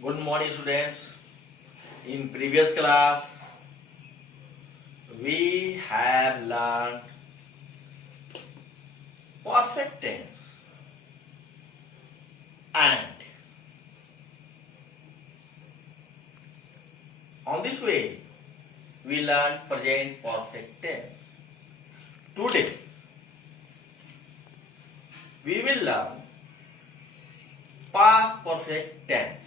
Good morning, students. In previous class, we have learned perfect tense and on this way, we learn present perfect tense. Today, we will learn past perfect tense.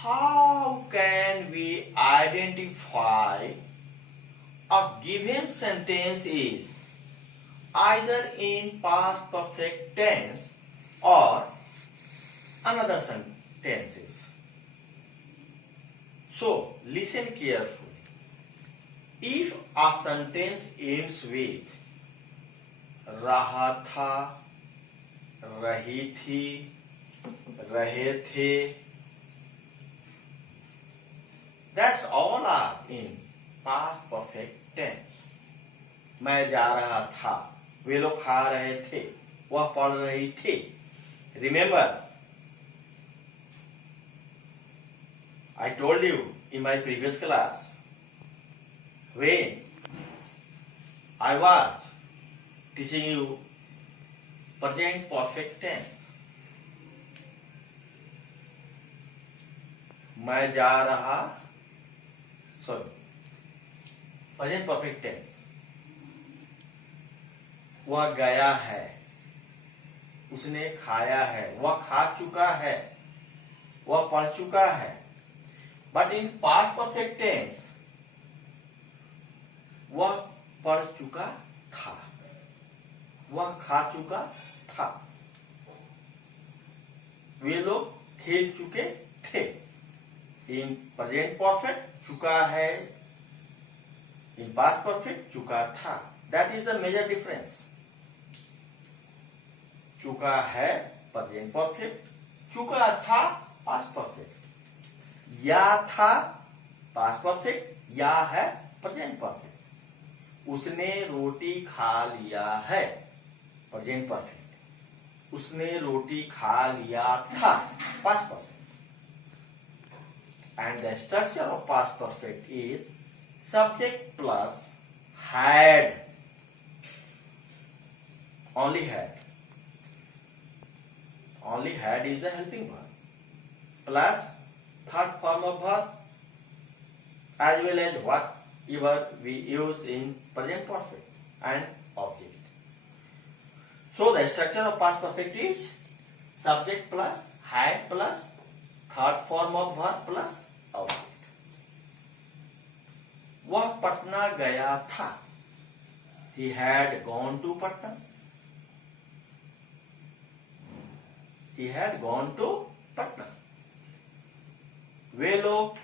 How can we identify a given sentence is either in past perfect tense or another tenses? So, listen carefully. If a sentence ends with रहा था, रही थी, रहे थे, that's all are in past perfect tense. मैं जा रहा था, वे लोग खा रहे थे, वह पढ़ रही थी. Remember, I told you in my previous class, when I was teaching you present perfect tense, मैं जा रहा, present perfect tense, वह गया है, उसने खाया है, वह खा चुका है, वह पढ़ चुका है. But in past perfect tense, वह पढ़ चुका था, वह खा चुका था, वे लोग खेल चुके थे. इन प्रेजेंट परफेक्ट चुका है, इन पास्ट परफेक्ट चुका था. That is the major difference. चुका है प्रेजेंट परफेक्ट, चुका था पास्ट परफेक्ट, या था पास्ट परफेक्ट, या है प्रेजेंट परफेक्ट. उसने रोटी खा लिया है प्रेजेंट परफेक्ट, उसने रोटी खा लिया था past perfect. And the structure of past perfect is subject plus had, only had. Only had is the helping verb, plus third form of verb as well as whatever we use in present perfect and object. So the structure of past perfect is subject plus had plus third form of verb plus object. वह पटना गया था. He had gone to Patna. He had gone to Patna. वे लोग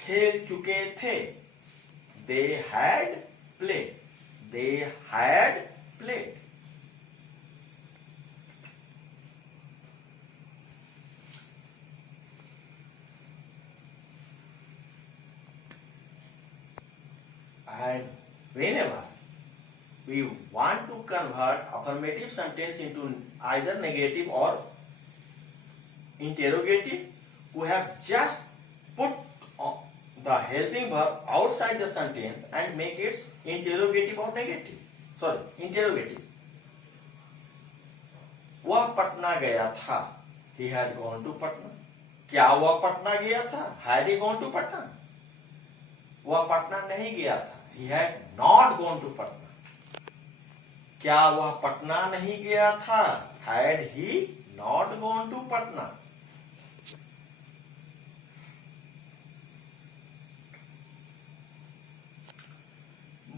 खेल चुके थे. They had played. They had played. And whenever we want to convert affirmative sentence into either negative or interrogative, we have just put the helping verb outside the sentence and make it interrogative or negative. Interrogative. वह पटना गया था. He had gone to Patna. क्या वह पटना गया था? Had he gone to Patna? वह पटना नहीं गया था. He had not gone to Patna. क्या वह पटना नहीं गया था? Had he not gone to Patna?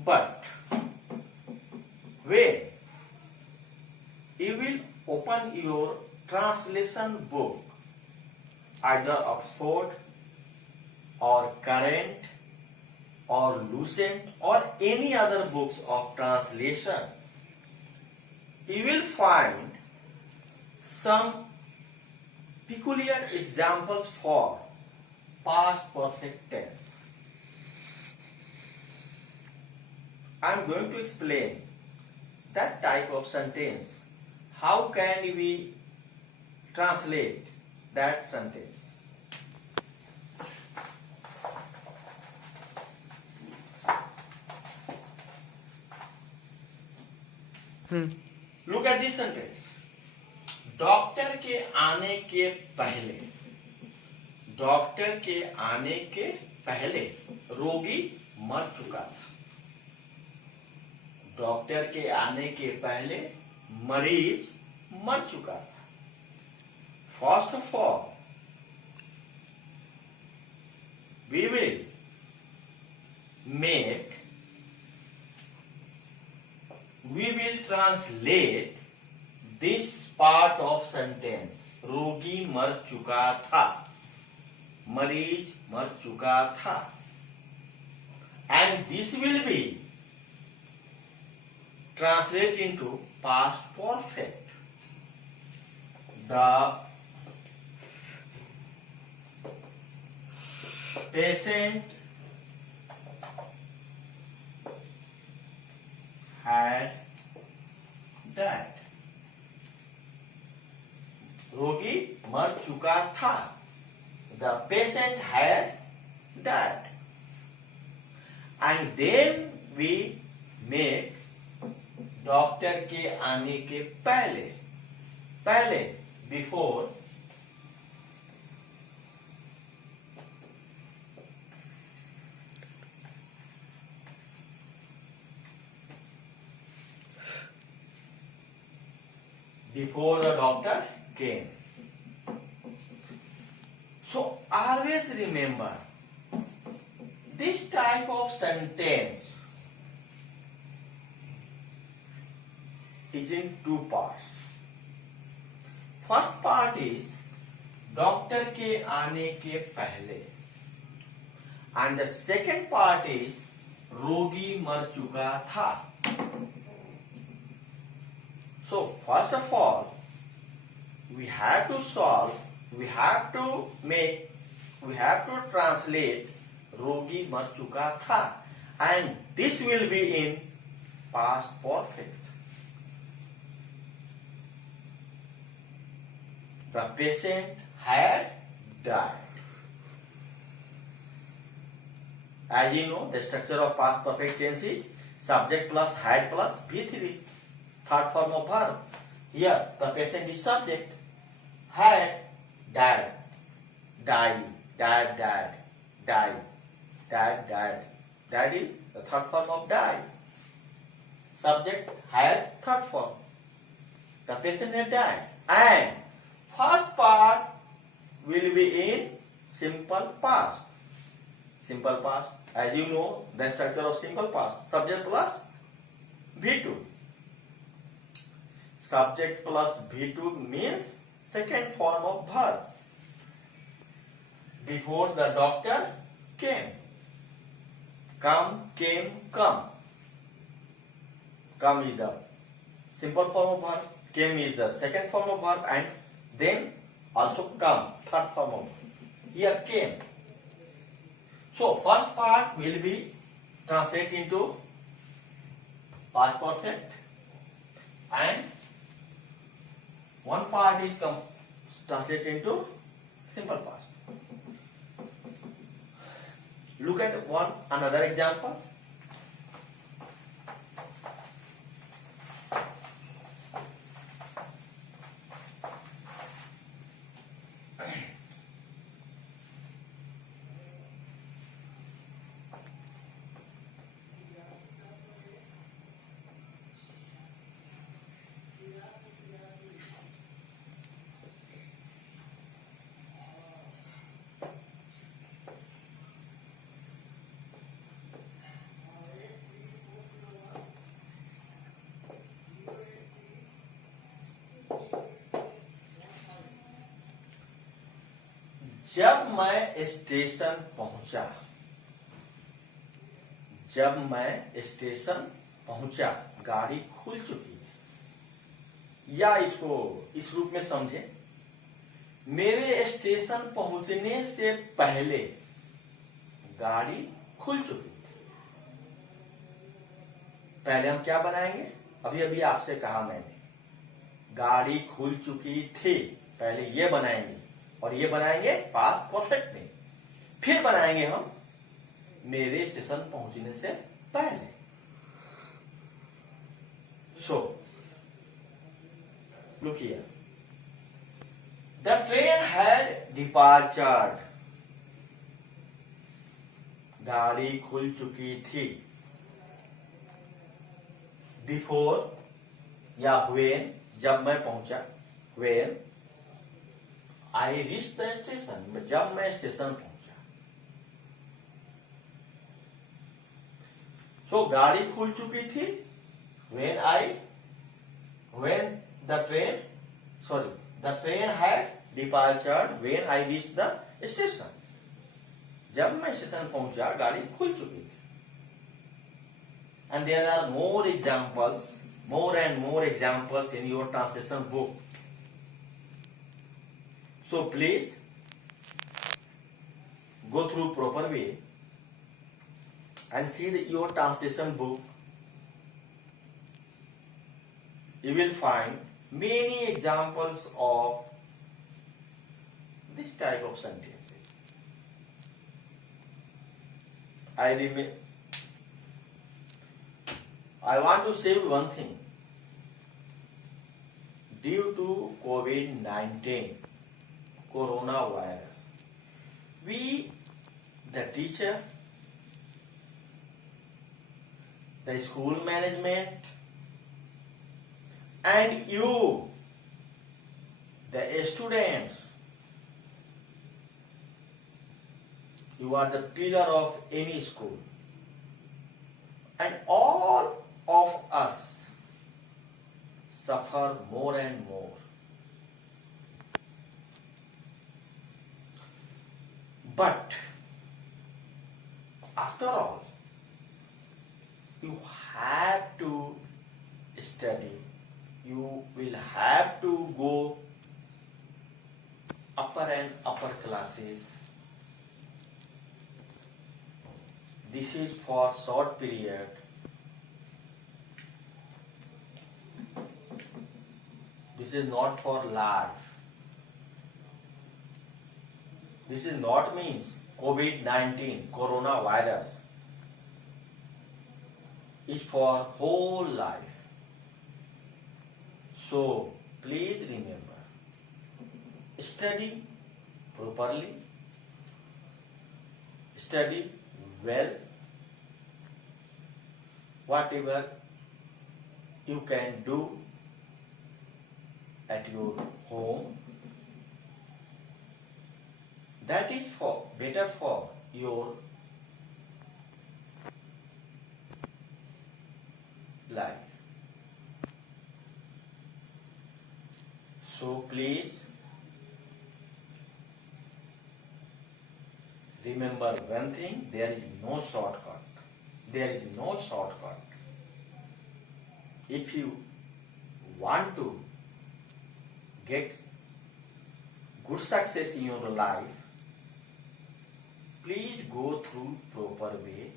But when you will open your translation book, either Oxford or Current or Lucent or any other books of translation, you will find some peculiar examples for past perfect tense. I am going to explain that type of sentence. How can we translate that sentence. Look at this sentence. Doctor के आने के पहले, doctor के आने के पहले रोगी मर चुका था। डॉक्टर के आने के पहले मरीज मर चुका था। First of all we will translate this part of sentence, रोगी मर चुका था, मरीज मर चुका था, and this will be translate into past perfect. The patient had died. रोगी मर चुका था. The patient had died. And then we make doctor के आने के पहले, पहले before the doctor came. So always remember this type of sentence is in two parts. First part is doctor के आने के पहले, and the second part is रोगी मर चुका था. So first of all we have to solve, we have to translate रोगी मर चुका था, and this will be in past perfect. The patient had died. As you know, the structure of past perfect tense is subject plus had plus V3, third form of verb. Here, the patient is subject. Had died, died, died, died, died, died, died. Died is the third form of died. Subject had third form. The patient had died, and first part will be in simple past. Simple past, as you know, the structure of simple past, subject plus V2. Subject plus V2 means second form of verb. Before the doctor came. Come, came, come. Come is the simple form of verb. Came is the second form of verb, and then also come, third form of verb. Here came. So first part will be translated into past perfect, and one part is translated into simple past. Look at another example. जब मैं station पहुंचा, गाड़ी खुल चुकी है. या इसको इस रूप में समझे, मेरे स्टेशन पहुंचने से पहले गाड़ी खुल चुकी थी. पहले हम क्या बनाएंगे? अभी आपसे कहा मैंने, गाड़ी खुल चुकी थी. पहले ये बनाएंगे और ये बनाएंगे पास्ट परफेक्ट में, फिर बनाएंगे हम मेरे स्टेशन पहुंचने से पहले। सो look here. The train had departed. गाड़ी खुल चुकी थी। Before या when, जब मैं पहुंचा, when I reached the station, जब मैं स्टेशन पहुंचा। So गाड़ी खुल चुकी थी when the train had departed when I reached the station. जब मैं स्टेशन पहुंचा गाड़ी खुल चुकी थी। And there are more and more examples in your translation book. So please go through proper way and see your translation book. You will find many examples of this type of sentences. I want to say one thing. Due to COVID-19, coronavirus, we, the teacher, the school management, and you, the students, you are the pillar of any school, and all of us suffer more and more. But after all, you have to study. You will have to go upper and upper classes. This is for short period. This is not for life. This is not means COVID-19, coronavirus. It's for whole life. So please remember, study properly, study well, whatever you can do at your home, that is for better for your life. So please remember one thing, there is no shortcut. There is no shortcut. If you want to get good success in your life, please go through proper way.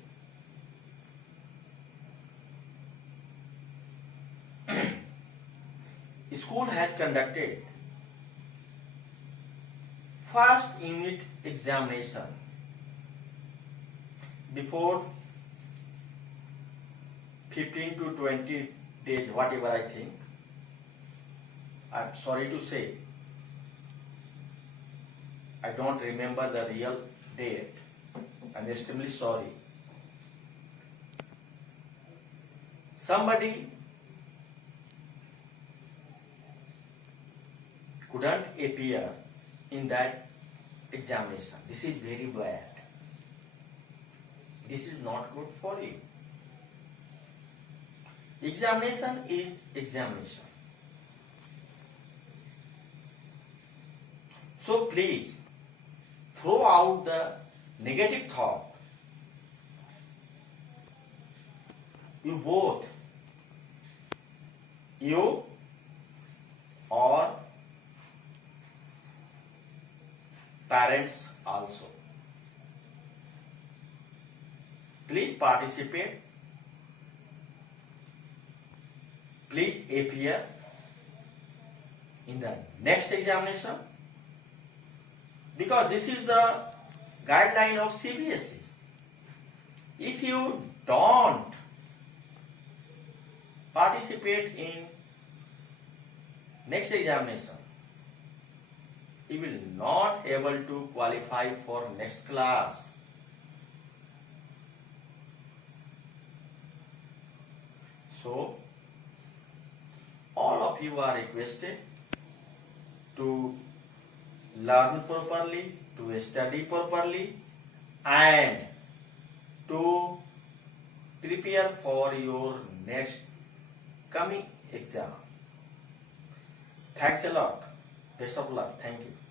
School has conducted first unit examination before 15 to 20 days, whatever I think. I'm sorry to say, I don't remember the real date. I'm extremely sorry. Somebody couldn't appear in that examination. This is very bad. This is not good for you. Examination is examination. So please throw out the negative thought. You both, you or parents also. Please participate. Please appear in the next examination, because this is the guideline of CBSE. If you don't participate in next examination, you will not able to qualify for next class. So all of you are requested to learn properly, to study properly, and to prepare for your next coming exam. Thanks a lot. Best of luck. Thank you.